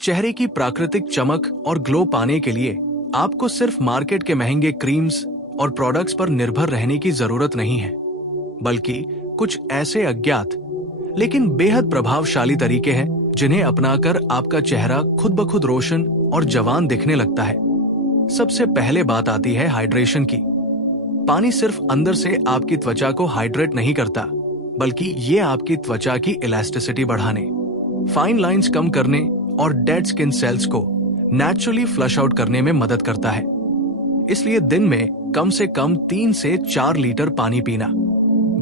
चेहरे की प्राकृतिक चमक और ग्लो पाने के लिए आपको सिर्फ मार्केट के महंगे क्रीम्स और प्रोडक्ट्स पर निर्भर रहने की जरूरत नहीं है, बल्कि कुछ ऐसे अज्ञात लेकिन बेहद प्रभावशाली तरीके हैं जिन्हें अपनाकर आपका चेहरा खुद ब खुद रोशन और जवान दिखने लगता है। सबसे पहले बात आती है हाइड्रेशन की। पानी सिर्फ अंदर से आपकी त्वचा को हाइड्रेट नहीं करता, बल्कि ये आपकी त्वचा की इलास्टिसिटी बढ़ाने, फाइन लाइंस कम करने और डेड स्किन सेल्स को नेचुरली फ्लश आउट करने में मदद करता है। इसलिए दिन में कम से कम 3 से 4 लीटर पानी पीना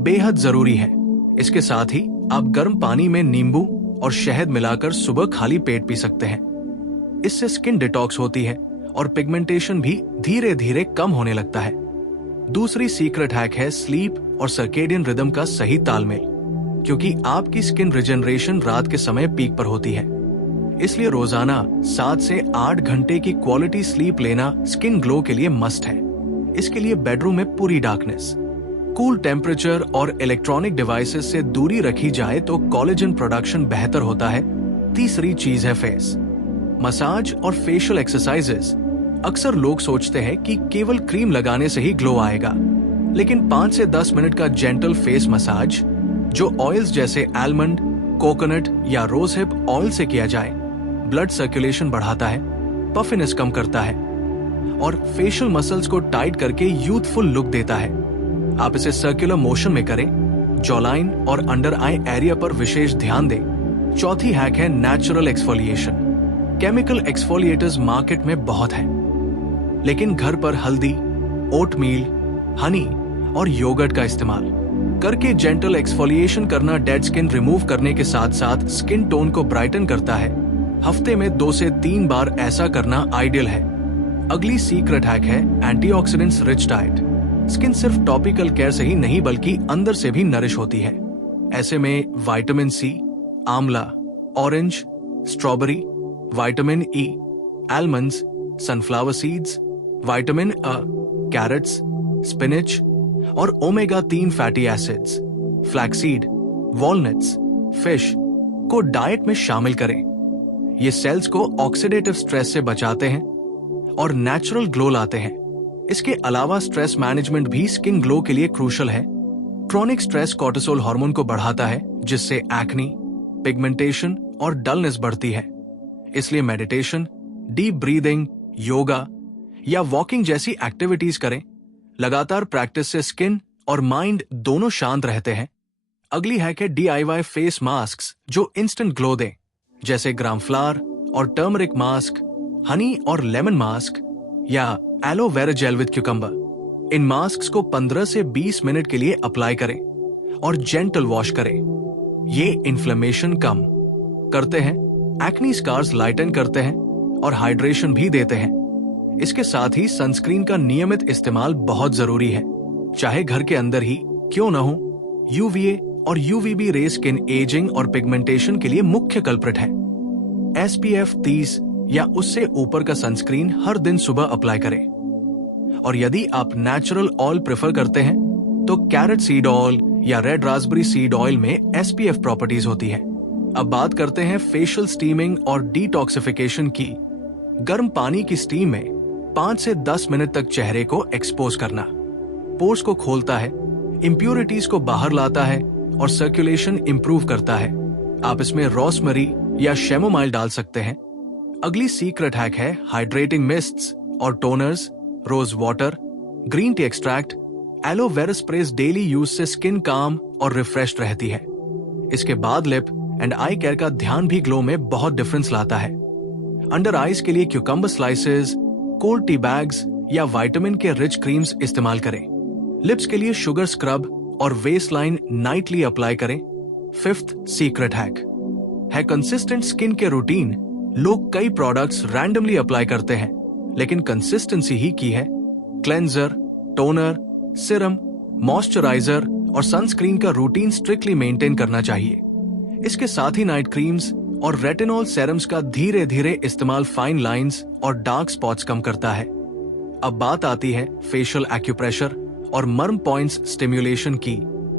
बेहद जरूरी है। इसके साथ ही आप गर्म पानी में नींबू और शहद मिलाकर सुबह खाली पेट पी सकते हैं। इससे स्किन डिटॉक्स होती है और पिगमेंटेशन भी धीरे धीरे कम होने लगता है। दूसरी सीक्रेट हैक है स्लीप और सर्केडियन रिदम का सही तालमेल, क्योंकि आपकी स्किन रिजेनरेशन रात के समय पीक पर होती है। इसलिए रोजाना 7 से 8 घंटे की क्वालिटी स्लीप लेना स्किन ग्लो के लिए मस्ट है। इसके लिए बेडरूम में पूरी डार्कनेस, कूल टेम्परेचर और इलेक्ट्रॉनिक डिवाइसेस से दूरी रखी जाए तो कोलेजन प्रोडक्शन बेहतर होता है। तीसरी चीज है फेस मसाज और फेशियल एक्सरसाइजेस। अक्सर लोग सोचते हैं कि केवल क्रीम लगाने से ही ग्लो आएगा, लेकिन 5 से 10 मिनट का जेंटल फेस मसाज जो ऑयल्स जैसे आलमंड, कोकोनट या रोज हिप ऑयल से किया जाए, ब्लड सर्कुलेशन बढ़ाता है, पफिनेस कम करता है और फेशियल मसल्स को टाइट करके यूथफुल लुक देता है। आप इसे सर्कुलर मोशन में करें, जॉलाइन और अंडर आई एरिया पर विशेष ध्यान दें। चौथी हैक है natural exfoliation. Chemical exfoliators market में बहुत हैं, लेकिन घर पर हल्दी, ओटमील, हनी और योगर्ट का इस्तेमाल करके जेंटल एक्सफोलिएशन करना डेड स्किन रिमूव करने के साथ साथ स्किन टोन को ब्राइटन करता है। हफ्ते में 2 से 3 बार ऐसा करना आइडियल है। अगली सीक्रेट हैक है एंटीऑक्सीडेंट्स रिच डाइट। स्किन सिर्फ टॉपिकल केयर से ही नहीं बल्कि अंदर से भी नरिश होती है। ऐसे में vitamin C, amla, orange, strawberry, vitamin E, almonds, sunflower seeds, vitamin A, carrots, spinach और omega 3 fatty acids, flaxseed, walnuts, fish को डाइट में शामिल करें। ये सेल्स को ऑक्सीडेटिव स्ट्रेस से बचाते हैं और नेचुरल ग्लो लाते हैं। इसके अलावा स्ट्रेस मैनेजमेंट भी स्किन ग्लो के लिए क्रूशल है। क्रॉनिक स्ट्रेस कोर्टिसोल हार्मोन को बढ़ाता है, जिससे एक्ने, पिगमेंटेशन और डलनेस बढ़ती है। इसलिए मेडिटेशन, डीप ब्रीदिंग, योगा या वॉकिंग जैसी एक्टिविटीज करें। लगातार प्रैक्टिस से स्किन और माइंड दोनों शांत रहते हैं। अगली हैक है DIY फेस मास्क जो इंस्टेंट ग्लो दें, जैसे ग्राम फ्लावर और टर्मरिक मास्क, हनी और लेमन मास्क या aloe vera gel with cucumber. In mask को 15 से 20 मिनट के लिए अप्लाई करें और जेंटल वॉश करें। ये इन्फ्लेमेशन कम करते हैं, एक्नी स्कार्स लाइटन करते हैं और हाइड्रेशन भी देते हैं। इसके साथ ही सनस्क्रीन का नियमित इस्तेमाल बहुत जरूरी है, चाहे घर के अंदर ही क्यों न हो। UVA और UVB रे स्किन एजिंग और पिगमेंटेशन के लिए मुख्य कल्प्रिट है। SPF 30 या उससे ऊपर का सनस्क्रीन हर दिन सुबह अप्लाई करें। और यदि आप नेचुरल ऑयल प्रेफर करते हैं तो कैरेट सीड ऑयल या रेड रास्पबेरी सीड ऑयल में SPF प्रॉपर्टीज होती है। अब बात करते हैं फेशियल स्टीमिंग और डिटॉक्सिफिकेशन की। गर्म पानी की स्टीम में 5 से 10 मिनट तक चेहरे को एक्सपोज करना पोर्स को खोलता है, इंप्यूरिटीज को बाहर लाता है और सर्कुलेशन इंप्रूव करता है। आप इसमें रोजमेरी या शैमोमाइल डाल सकते हैं। अगली सीक्रेट हैक है हाइड्रेटिंग मिस्ट्स और toners, rose water, green tea extract, aloe vera sprays daily use से स्किन काम और रिफ्रेश्ड रहती है। इसके बाद लिप एंड आई केयर का ध्यान भी ग्लो में बहुत डिफरेंस लाता है। अंडर आईज के लिए cucumber slices, cold tea bags या विटामिन के रिच क्रीम्स इस्तेमाल करें। लिप्स के लिए शुगर स्क्रब और वेस्ट लाइन नाइटली अप्लाई करें। 5th सीक्रेट हैक है कंसिस्टेंट स्किन के रूटीन। लोग कई प्रोडक्ट्स रैंडमली अप्लाई करते हैं, लेकिन कंसिस्टेंसी ही की है। क्लेंजर, टोनर, सिरम, मॉइस्चराइजर और सनस्क्रीन का रूटीन स्ट्रिक्टली मेंटेन करना चाहिए। इसके साथ ही नाइट क्रीम्स और रेटिनॉल सेरम्स का धीरे धीरे इस्तेमाल फाइन लाइंस और डार्क स्पॉट्स कम करता है। अब बात आती है फेशियल एक्यूप्रेशर और मर्म पॉइंट्स स्टिम्युलेशन की।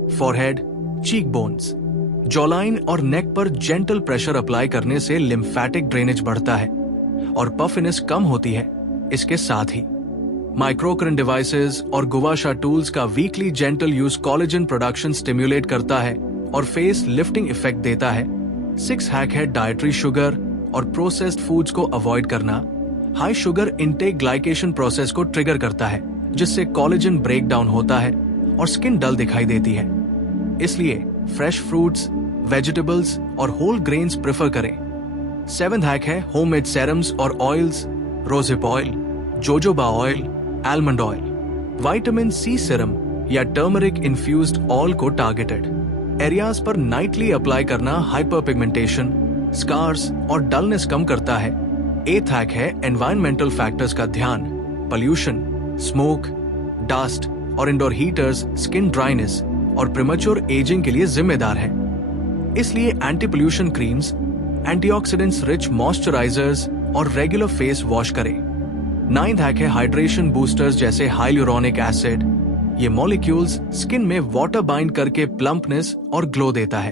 फॉरहेड, चीक बोन्स, जॉलाइन और नेक पर जेंटल प्रेशर अप्लाई करने से लिम्फेटिक ड्रेनेज बढ़ता है और पफिनेस कम होती है। इसके साथ ही माइक्रोक्रिन डिवाइसेस और गुवाशा टूल्स का weekly gentle use collagen production stimulate करता है और फेस लिफ्टिंग इफेक्ट देता है। 6 हैक है डाइटरी शुगर और प्रोसेस्ड फूड्स को अवॉइड करना। High sugar intake glycation process को ट्रिगर करता है, जिससे कोलेजन ब्रेक डाउन होता है और स्किन डल दिखाई देती है। इसलिए फ्रेश फ्रूट्स, वेजिटेबल्स और होल ग्रेन्स प्रेफर करें। 7th हैक है होममेड सेरम्स और oils, rosehip oil, jojoba oil, almond oil, vitamin C serum या टर्मरिक इन्फ्यूज्ड ऑयल को टारगेटेड एरियाज पर नाइटली अप्लाई करना हाइपरपिगमेंटेशन, स्कार्स और डलनेस कम करता है। 8th हैक है एनवायरमेंटल फैक्टर्स का ध्यान। पोल्यूशन, स्मोक, डस्ट और इंडोर हीटर्स स्किन ड्राइनेस और प्रीमेच्योर एजिंग के लिए जिम्मेदार है। इसलिए anti pollution creams, antioxidants rich moisturisers और रेगुलर फेस वॉश करें। 9th हैक है हाइड्रेशन बूस्टर्स जैसे हाइलुरोनिक एसिड। ये मॉलिक्यूल्स स्किन में वाटर बाइंड करके प्लम्पनेस और ग्लो देता है।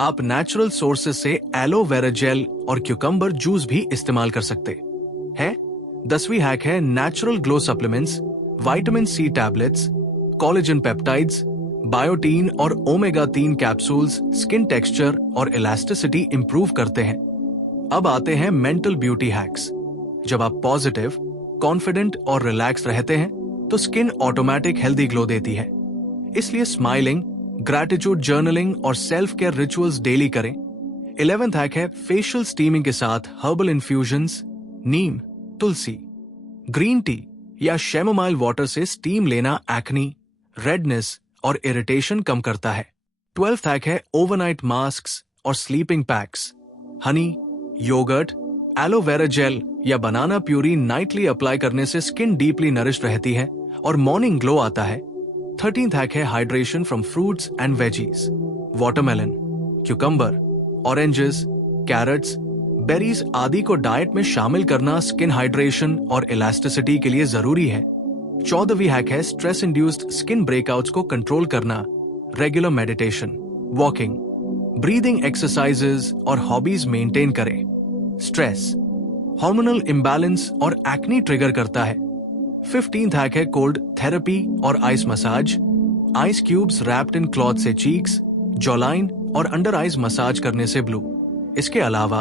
आप नेचुरल सोर्सेज से एलोवेरा जेल और क्यूकम्बर जूस भी इस्तेमाल कर सकते हैं। 10वीं हैक है natural glow supplements, vitamin C tablets, collagen peptides, biotin और ओमेगा 3 कैप्सूल्स स्किन टेक्सचर और इलास्टिसिटी इंप्रूव करते हैं। अब आते हैं मेंटल ब्यूटी हैक्स। जब आप पॉजिटिव, कॉन्फिडेंट और रिलैक्स रहते हैं तो स्किन ऑटोमेटिक हेल्दी ग्लो देती है। इसलिए स्माइलिंग, ग्रैटिट्यूड जर्नलिंग और सेल्फ केयर रिचुअल्स डेली करें। 11th हैक है फेशियल स्टीमिंग के साथ हर्बल इन्फ्यूजन्स, नीम, तुलसी, ग्रीन टी या शैमोमाइल वाटर से स्टीम लेना एक्नी, रेडनेस और इरिटेशन कम करता है। 12th हैक है ओवरनाइट मास्क्स और sleeping packs. Honey, yoghurt, aloe vera gel या बनाना प्यूरी नाइटली अप्लाई करने से स्किन डीपली नरिश रहती है और मॉर्निंग ग्लो आता है। 13th हैक है hydration from fruits and veggies. Watermelon, cucumber, oranges, carrots, berries आदि को डाइट में शामिल करना स्किन हाइड्रेशन और इलास्टिसिटी के लिए जरूरी है। 14वीं हैक है स्ट्रेस इंड्यूस्ड स्किन ब्रेकआउट्स को कंट्रोल करना। Regular meditation, walking, breathing exercises और हॉबीज मेंटेन करें। स्ट्रेस, हार्मोनल इम्बैलेंस और एक्नी ट्रिगर करता है। 15th हैक है कोल्ड थेरेपी और ice massage. Ice cubes wrapped in cloth से चीक्स, जॉलाइन और अंडर आइज मसाज करने से ब्लू। इसके अलावा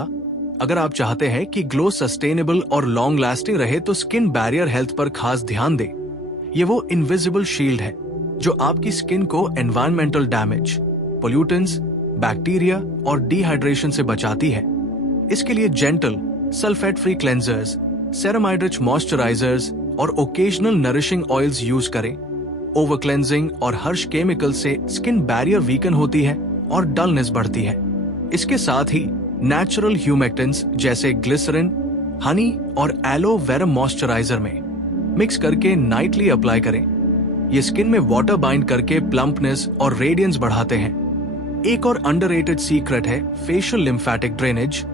अगर आप चाहते हैं कि ग्लो सस्टेनेबल और लॉन्ग लास्टिंग रहे तो स्किन बैरियर हेल्थ पर खास ध्यान दें। ये वो इनविजिबल शील्ड है जो आपकी स्किन को एनवायरमेंटल डैमेज, पोल्यूटेंट्स, बैक्टीरिया और डिहाइड्रेशन से बचाती है। इसके लिए gentle, sulphate free cleansers, ceramide rich moisturisers और ओकेजनल नरिशिंग ऑयल्स यूज करें। ओवर क्लेंजिंग और हर्श केमिकल से स्किन बैरियर वीकन होती है और डलनेस बढ़ती है। इसके साथ ही नेचुरल ह्यूमेक्टेंट्स जैसे ग्लिसरीन, हनी और एलोवेरा मॉइस्चराइजर में मिक्स करके नाइटली अप्लाई करें। ये स्किन में वाटर बाइंड करके प्लम्पनेस और रेडियंस बढ़ाते हैं। एक और अंडररेटेड सीक्रेट है फेशियल लिम्फेटिक ड्रेनेज।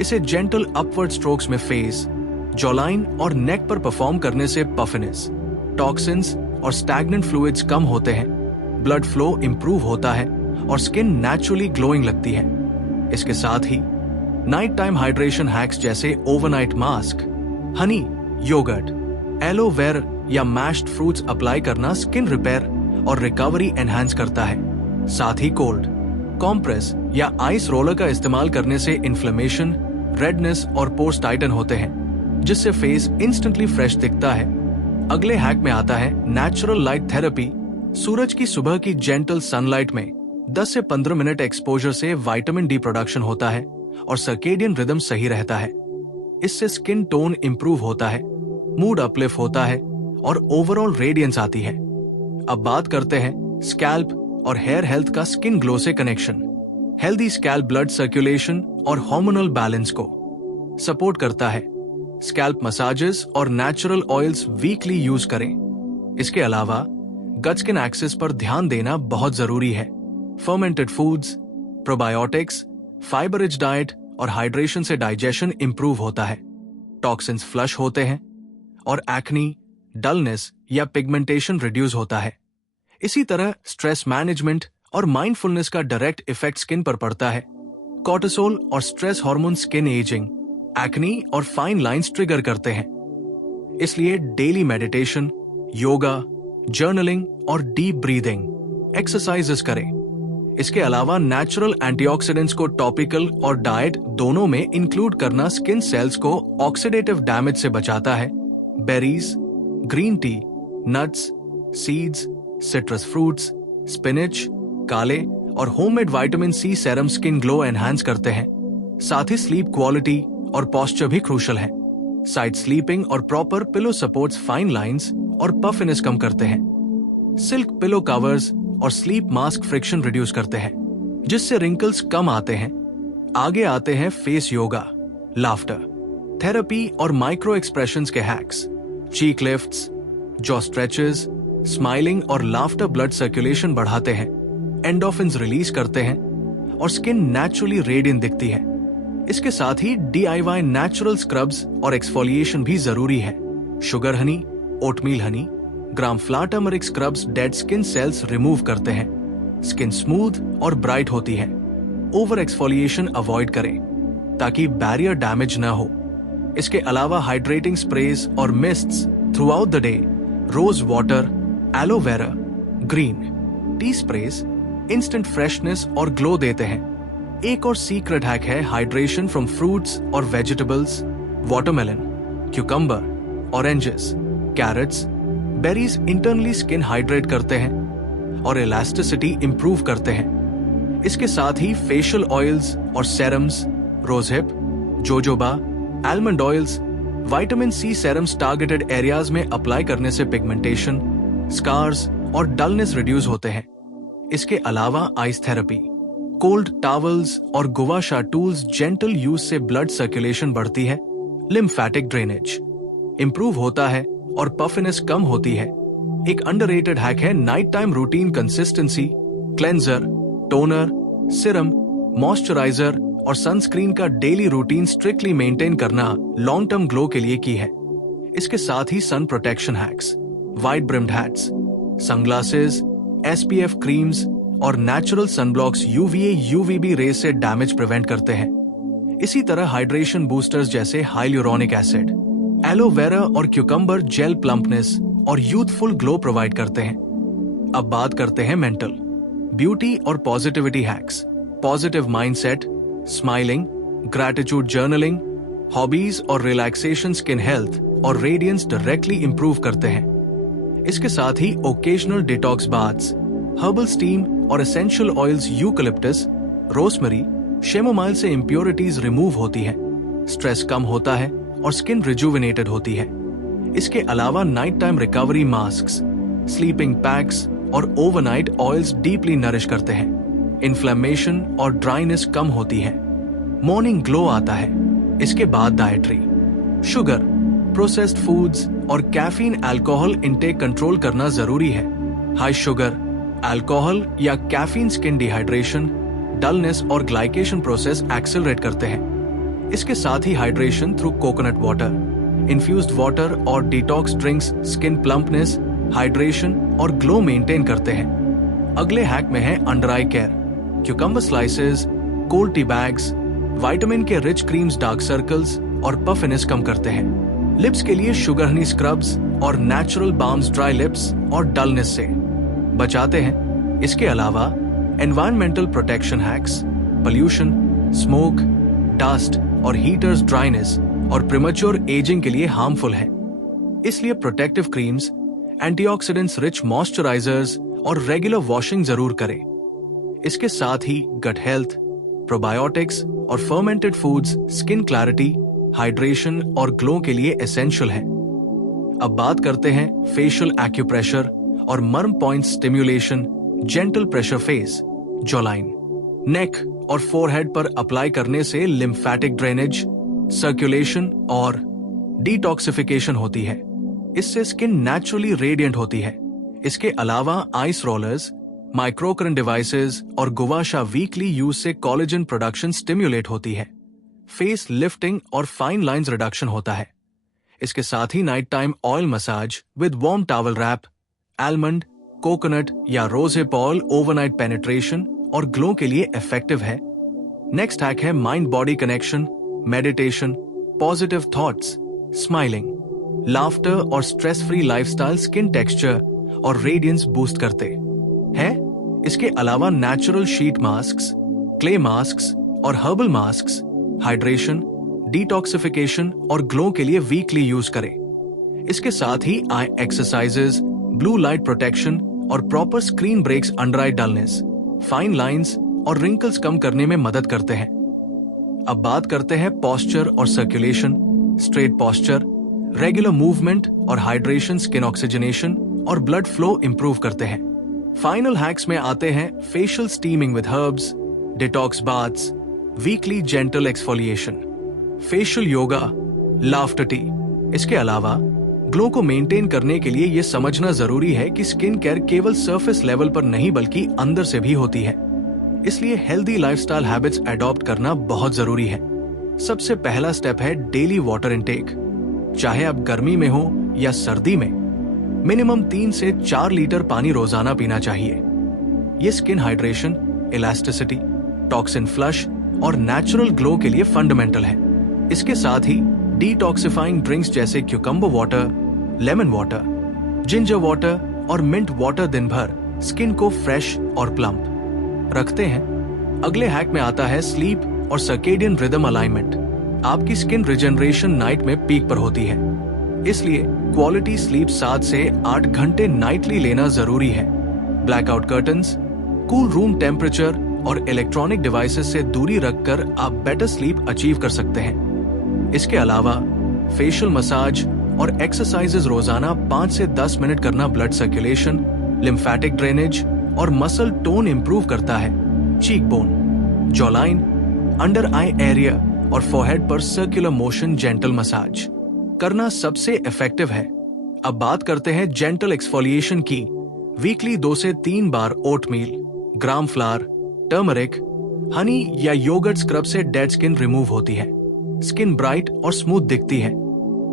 इसे जेंटल अपवर्ड स्ट्रोक्स में फेस, जॉलाइन और नेक पर परफॉर्म करने से पफिनेस, टॉक्सिन्स और स्टैग्नेंट फ्लूइड्स कम होते हैं, ब्लड फ्लो इंप्रूव होता है और स्किन नेचुरली ग्लोइंग लगती है। इसके साथ ही नाइट टाइम हाइड्रेशन हैक्स जैसे overnight mask, honey, yoghurt, aloe vera या मैश्ड फ्रूट्स अप्लाई करना स्किन रिपेयर और रिकवरी एनहांस करता है। साथ ही कोल्ड कॉम्प्रेस या आइस रोलर का इस्तेमाल करने से इन्फ्लेमेशन, रेडनेस और पोर्स टाइटन होते हैं, जिससे फेस इंस्टेंटली फ्रेश दिखता है। अगले हैक में आता है नेचुरल लाइट थेरेपी। सूरज की सुबह की जेंटल सनलाइट में 10 से 15 मिनट एक्सपोजर से विटामिन डी प्रोडक्शन होता है और सर्केडियन रिदम सही रहता है। इससे स्किन टोन इंप्रूव होता है, मूड अपलिफ्ट होता है और ओवरऑल रेडियंस आती है। अब बात करते हैं स्कैल्प और हेयर हेल्थ का स्किन ग्लो से connection. Healthy scalp blood circulation और हार्मोनल बैलेंस को सपोर्ट करता है। स्कैल्प मसाजेस और नेचुरल ऑयल्स वीकली यूज करें। इसके अलावा गट स्किन एक्सेस पर ध्यान देना बहुत जरूरी है। Fermented foods, probiotics, fibre rich diet और हाइड्रेशन से डाइजेशन इंप्रूव होता है, टॉक्सिन्स फ्लश होते हैं और एक्नी, डलनेस या पिगमेंटेशन रिड्यूस होता है। इसी तरह स्ट्रेस मैनेजमेंट और माइंडफुलनेस का डायरेक्ट इफेक्ट स्किन पर पड़ता है। कॉर्टिसोल और stress hormone skin ageing, acne और फाइन लाइंस ट्रिगर करते हैं। इसलिए डेली मेडिटेशन, योगा, जर्नलिंग और डीप ब्रीदिंग एक्सरसाइजेस करें। इसके अलावा नेचुरल एंटीऑक्सीडेंट्स को टॉपिकल और डाइट दोनों में इंक्लूड करना स्किन सेल्स को ऑक्सीडेटिव डैमेज से बचाता है। Berries, green tea, nuts, seeds, citrus fruits, spinach, kale और homemade vitamin C serum skin glow enhance करते हैं। साथ ही स्लीप क्वालिटी और पोस्चर भी क्रूशियल है। साइड स्लीपिंग और proper pillow supports fine lines और पफिनेस कम करते हैं। सिल्क पिलो कवर्स और स्लीप मास्क फ्रिक्शन रिड्यूस करते हैं, जिससे रिंकल्स कम आते हैं। आगे आते हैं फेस योगा, लाफ्टर थेरेपी और माइक्रो एक्सप्रेशंस के हैक्स। चीक लिफ्ट्स, जॉ स्ट्रेचेस, स्माइलिंग और लाफ्टर ब्लड सर्कुलेशन बढ़ाते हैं, एंडोर्फिन्स रिलीज करते हैं और स्किन नेचुरली रेडियंट दिखती है। इसके साथ ही DIY नेचुरल स्क्रब्स और एक्सफोलिएशन भी जरूरी है। शुगर हनी, ओटमील हनी, ग्राम flour turmeric scrubs dead skin cells remove करते हैं। स्किन स्मूथ और ब्राइट होती है। ओवर एक्सफोलिएशन अवॉइड करें ताकि बैरियर डैमेज न हो। इसके अलावा हाइड्रेटिंग स्प्रेज और mists throughout the day, rose water, aloe vera, green tea sprays instant freshness और ग्लो देते हैं। एक और सीक्रेट हैक है हाइड्रेशन फ्रॉम फ्रूट्स और vegetables. Watermelon, cucumber, oranges, carrots, berries internally skin hydrate करते हैं और इलास्टिसिटी इंप्रूव करते हैं। इसके साथ ही फेशियल ऑयल्स और serums, rosehip, jojoba, almond oils, vitamin C serums targeted areas में अप्लाई करने से पिगमेंटेशन, स्कार्स और डलनेस रिड्यूस होते हैं। इसके अलावा आइस थेरेपी, कोल्ड टावल्स और गुवाशा टूल्स जेंटल यूज से ब्लड सर्कुलेशन बढ़ती है, लिम्फेटिक ड्रेनेज इंप्रूव होता है और पफिनेस कम होती है। एक अंडररेटेड हैक है night time routine consistency. Cleanser, toner, serum, moisturiser और सनस्क्रीन का डेली रूटीन स्ट्रिक्टली मेंटेन करना लॉन्ग टर्म ग्लो के लिए की है। इसके साथ ही sun protection hacks, wide brimmed hats, sunglasses, SPF creams और natural sunblocks UVA UVB rays से डैमेज प्रिवेंट करते हैं। इसी तरह हाइड्रेशन बूस्टर्स जैसे हाइल्यूरोनिक एसिड, एलोवेरा और क्यूकम्बर जेल प्लम्पनेस और यूथफुल ग्लो प्रोवाइड करते हैं। अब बात करते हैं मेंटल, ब्यूटी और positivity hacks. Positive mindset, smiling, gratitude journaling, hobbies और रिलैक्सेशन स्किन हेल्थ और रेडियंस डायरेक्टली इंप्रूव करते हैं। इसके साथ ही occasional detox baths, herbal steam और essential oils eucalyptus, rosemary, chamomile से इंप्योरिटीज रिमूव होती है, स्ट्रेस कम होता है और स्किन रिजुविनेटेड होती है। इसके अलावा night time recovery masks, sleeping PACS और ओवरनाइट ऑयल्स डीपली नरिश करते हैं। इन्फ्लेमेशन और ड्राइनेस कम होती है, मॉर्निंग ग्लो आता है। इसके बाद डाइटरी, शुगर, प्रोसेस्ड फूड्स और कैफीन अल्कोहल इंटेक कंट्रोल करना जरूरी है। हाई शुगर, अल्कोहल या कैफीन स्किन डिहाइड्रेशन, डलनेस और ग्लाइकेशन प्रोसेस एक्सेलरेट करते हैं। इसके साथ ही hydration through coconut water, infused water और detox drinks skin plumpness, hydration और ग्लो मेंटेन करते हैं। अगले हैक में है under eye care, cucumber slices, cold tea bags, vitamin K rich creams dark circles और पफिनेस कम करते हैं। लिप्स के लिए शुगर हनी स्क्रब्स और नेचुरल बाम्स ड्राई लिप्स और डलनेस से बचाते हैं। इसके अलावा environmental protection hacks, pollution, smoke, dust और हीटर्स ड्राइनेस और प्रीमेच्योर एजिंग के लिए हार्मफुल है। इसलिए protective creams, antioxidants rich moisturisers और रेगुलर वॉशिंग जरूर करें। इसके साथ ही गट हेल्थ, प्रोबायोटिक्स और fermented foods skin clarity, hydration और ग्लो के लिए एसेंशियल है। अब बात करते हैं फेशियल एक्यूप्रेशर और marma point stimulation, gentle pressure face, jawline, neck और फोरहेड पर अप्लाई करने से लिम्फेटिक ड्रेनेज, सर्कुलेशन और डिटॉक्सिफिकेशन होती है। इससे स्किन नेचुरली रेडियंट होती है। इसके अलावा आइस रोलर्स, माइक्रोकरंट डिवाइसेस और गुवाशा वीकली यूज से कोलेजन प्रोडक्शन स्टिम्युलेट होती है। फेस लिफ्टिंग और फाइन लाइंस रिडक्शन होता है। इसके साथ ही night time oil massage with warm towel wrap, almond, coconut या रोजेपॉल ओवरनाइट पेनिट्रेशन और ग्लो के लिए इफेक्टिव है। नेक्स्ट हैक है mind body connection, meditation, positive thoughts, smiling, laughter और stress free lifestyle skin texture और रेडियंस बूस्ट करते हैं। इसके अलावा natural sheet masks, clay masks और हर्बल मास्क्स हाइड्रेशन, डिटॉक्सिफिकेशन और ग्लो के लिए वीकली यूज करें। इसके साथ ही eye exercises, blue light protection और proper screen breaks under eye dullness, fine lines और रिंकल्स कम करने में मदद करते हैं। अब बात करते हैं पोस्चर और circulation. Straight posture, regular movement और हाइड्रेशन स्किन ऑक्सीजनेशन और ब्लड फ्लो इंप्रूव करते हैं। फाइनल हैक्स में आते हैं facial steaming with herbs, detox baths, weekly gentle exfoliation, facial yoga, laughter T. इसके अलावा ग्लो को मेंटेन करने के लिए यह समझना जरूरी है कि स्किन केयर केवल सरफेस लेवल पर नहीं बल्कि अंदर से भी होती है। इसलिए हेल्दी लाइफस्टाइल हैबिट्स अडॉप्ट करना बहुत जरूरी है। सबसे पहला स्टेप है डेली वाटर इनटेक। चाहे आप गर्मी में हो या सर्दी में, मिनिमम 3 से 4 लीटर पानी रोजाना पीना चाहिए। ये skin hydration, elasticity, toxin flush और नेचुरल ग्लो के लिए फंडामेंटल है। इसके साथ ही डिटॉक्सिफाइंग ड्रिंक्स जैसे cucumber water, lemon water, ginger water और मिंट वाटर दिन भर स्किन को फ्रेश और प्लम्प रखते हैं। अगले हैक में आता है स्लीप और सर्केडियन रिदम अलाइनमेंट। आपकी स्किन रिजेनरेशन नाइट में पीक पर होती है, इसलिए क्वालिटी स्लीप 7 से 8 घंटे नाइटली लेना जरूरी है। Blackout curtains, cool room temperature और इलेक्ट्रॉनिक डिवाइसेस से दूरी रखकर आप बेटर स्लीप अचीव कर सकते हैं। इसके अलावा फेशियल मसाज और एक्सरसाइजेज रोजाना 5 से 10 मिनट करना ब्लड सर्कुलेशन, लिम्फेटिक ड्रेनेज और मसल टोन इंप्रूव करता है। Cheek bone, jawline, under eye area और फोरहेड पर सर्कुलर मोशन जेंटल मसाज करना सबसे इफेक्टिव है। अब बात करते हैं जेंटल एक्सफोलिएशन की। वीकली 2 से 3 बार oatmeal, gram flour, turmeric, honey या योगर्ट स्क्रब से डेड स्किन रिमूव होती है। स्किन ब्राइट और स्मूथ दिखती है।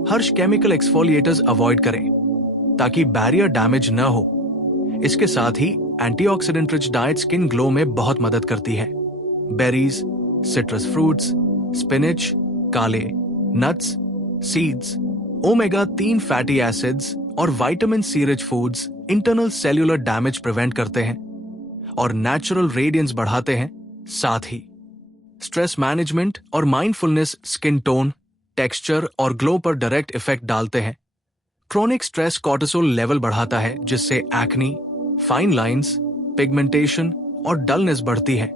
हर्ष केमिकल एक्सफोलिएटर्स अवॉइड करें ताकि बैरियर डैमेज न हो। इसके साथ ही antioxidant rich diet skin glow में बहुत मदद करती है। Berries, citrus fruits, spinach, kale nuts, seeds, omega 3 fatty acids और vitamin C rich foods internal cellular damage prevent करते हैं और नेचुरल रेडियंस बढ़ाते हैं। साथ ही स्ट्रेस मैनेजमेंट और माइंडफुलनेस स्किन टोन, टेक्सचर और ग्लो पर डायरेक्ट इफेक्ट डालते हैं। क्रोनिक स्ट्रेस कॉर्टिसोल लेवल बढ़ाता है, जिससे एक्नी, फाइन लाइंस, पिगमेंटेशन और डलनेस बढ़ती है।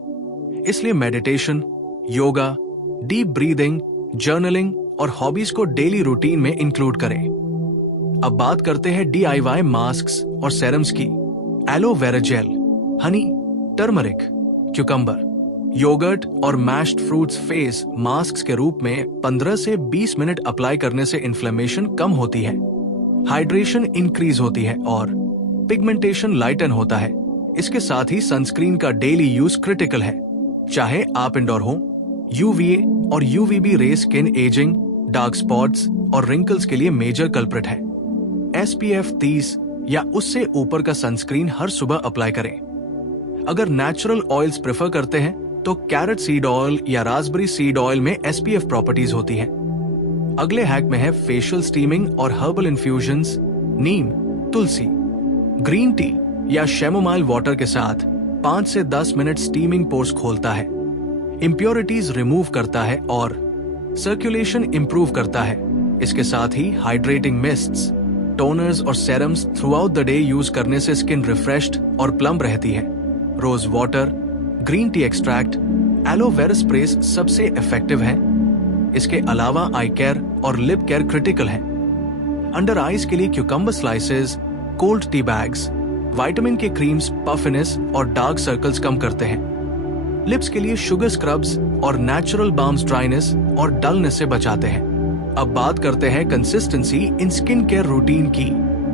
इसलिए meditation, yoga, deep breathing, journaling और हॉबीज को डेली रूटीन में इंक्लूड करें। अब बात करते हैं DIY मास्क्स और सेरम्स की। Aloe vera gel, honey, turmeric, cucumber, yogurt और मैश्ड फ्रूट्स फेस मास्क के रूप में 15 से 20 मिनट अप्लाई करने से इन्फ्लेमेशन कम होती है, हाइड्रेशन इंक्रीज होती है और पिगमेंटेशन लाइटन होता है। इसके साथ ही सनस्क्रीन का डेली यूज क्रिटिकल है। चाहे आप इंडोर हो, UVA और UVB रे स्किन एजिंग, डार्क स्पॉट्स और रिंकल्स के लिए मेजर कल्प्रिट है। SPF 30 या उससे ऊपर का सनस्क्रीन हर सुबह अप्लाई करें। अगर नेचुरल ऑयल्स प्रेफर करते हैं तो कैरेट सीड ऑयल या रास्पबेरी सीड ऑयल में SPF प्रॉपर्टीज होती है। अगले हैक में है फेशियल स्टीमिंग और हर्बल इन्फ्यूजन्स। नीम, तुलसी, ग्रीन टी या शैमोमाइल वाटर के साथ 5 से 10 मिनट स्टीमिंग पोर्स खोलता है, इंप्योरिटीज रिमूव करता है और सर्कुलेशन इंप्रूव करता है। इसके साथ ही हाइड्रेटिंग मिस्ट्स, टोनर्स और serums throughout the day use करने से स्किन रिफ्रेश्ड और प्लम्प रहती है। Rose water, green tea extract, aloe vera sprays सबसे इफेक्टिव है। इसके अलावा आई केयर और लिप केयर क्रिटिकल है। अंडर आईज के लिए cucumber slices, cold tea bags, vitamin K creams puffiness और डार्क सर्कल्स कम करते हैं। लिप्स के लिए शुगर स्क्रब्स और नेचुरल बाम्स ड्राइनेस और डलनेस से बचाते हैं। अब बात करते हैं consistency in skin care routine की।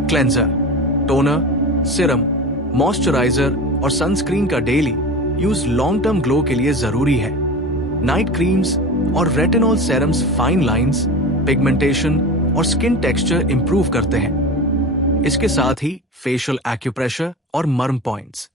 क्लेंजर, टोनर, सिरम, मॉइस्चराइजर और सनस्क्रीन का daily use long term glow के लिए जरूरी है। नाइट क्रीम्स और retinol serums fine lines, pigmentation और स्किन टेक्सचर इंप्रूव करते हैं। इसके साथ ही फेशियल एक्यूप्रेशर और मर्म पॉइंट्स।